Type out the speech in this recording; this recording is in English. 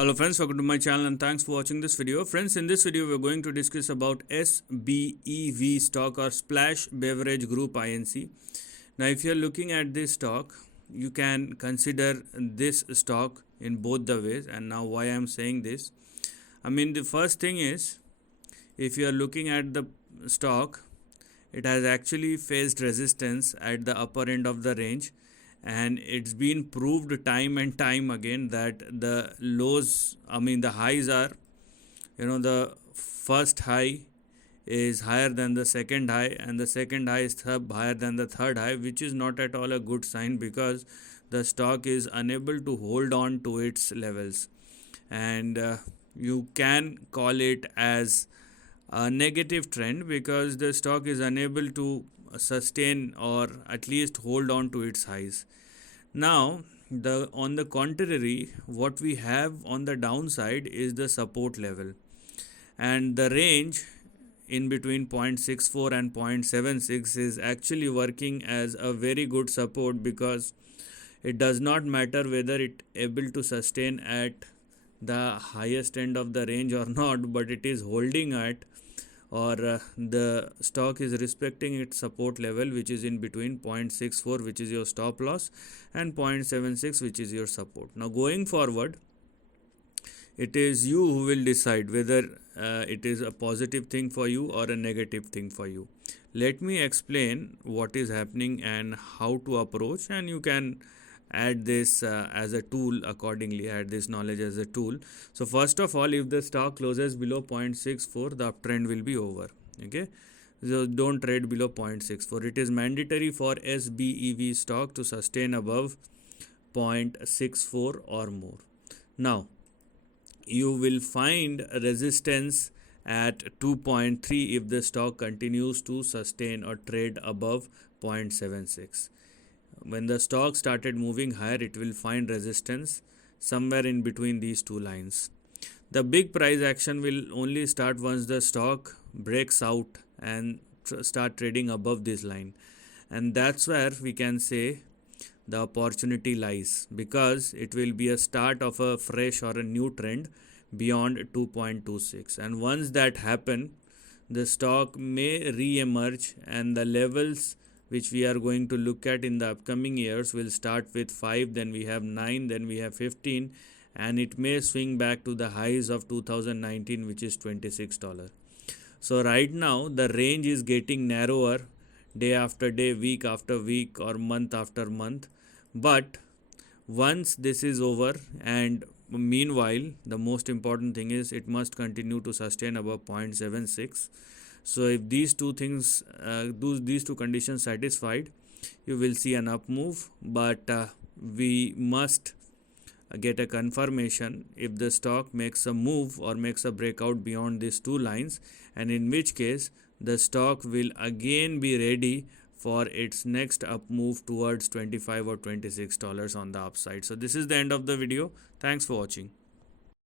Hello friends, welcome to my channel and thanks for watching this video. Friends, in this video we're going to discuss about SBEV stock or Splash Beverage Group Inc. Now if you're looking at this stock, you can consider this stock in both the ways. And now why I'm saying this, the first thing is, if you are looking at the stock, it has actually faced resistance at the upper end of the range, and it's been proved time and time again that the lows, the highs are, the first high is higher than the second high, and the second high is higher than the third high, which is not at all a good sign because the stock is unable to hold on to its levels, and you can call it as a negative trend because the stock is unable to sustain or at least hold on to its highs. Now, on the contrary, what we have on the downside is the support level, and the range in between 0.64 and 0.76 is actually working as a very good support because it does not matter whether it able to sustain at the highest end of the range or not, but it is holding at, or the stock is respecting its support level, which is in between 0.64, which is your stop loss, and 0.76, which is your support. Now going forward, it is you who will decide whether it is a positive thing for you or a negative thing for you. Let me explain what is happening and how to approach, and you can add this as a tool accordingly, add this knowledge as a tool. So first of all, if the stock closes below 0.64, the uptrend will be over. Okay, so don't trade below 0.64. It is mandatory for SBEV stock to sustain above 0.64 or more. Now you will find resistance at 2.3 if the stock continues to sustain or trade above 0.76. When the stock started moving higher, it will find resistance somewhere in between these two lines. The big price action will only start once the stock breaks out and start trading above this line, and that's where we can say the opportunity lies, because it will be a start of a fresh or a new trend beyond 2.26, and once that happen, the stock may re-emerge, and the levels which we are going to look at in the upcoming years will start with 5, then we have 9, then we have 15, and it may swing back to the highs of 2019, which is $26. So right now the range is getting narrower day after day, week after week, or month after month, but once this is over, and meanwhile the most important thing is it must continue to sustain above 0.76. So if these two things, these two conditions satisfied, you will see an up move, but we must get a confirmation if the stock makes a move or makes a breakout beyond these two lines, and in which case the stock will again be ready for its next up move towards $25 or $26 on the upside. So this is the end of the video. Thanks for watching.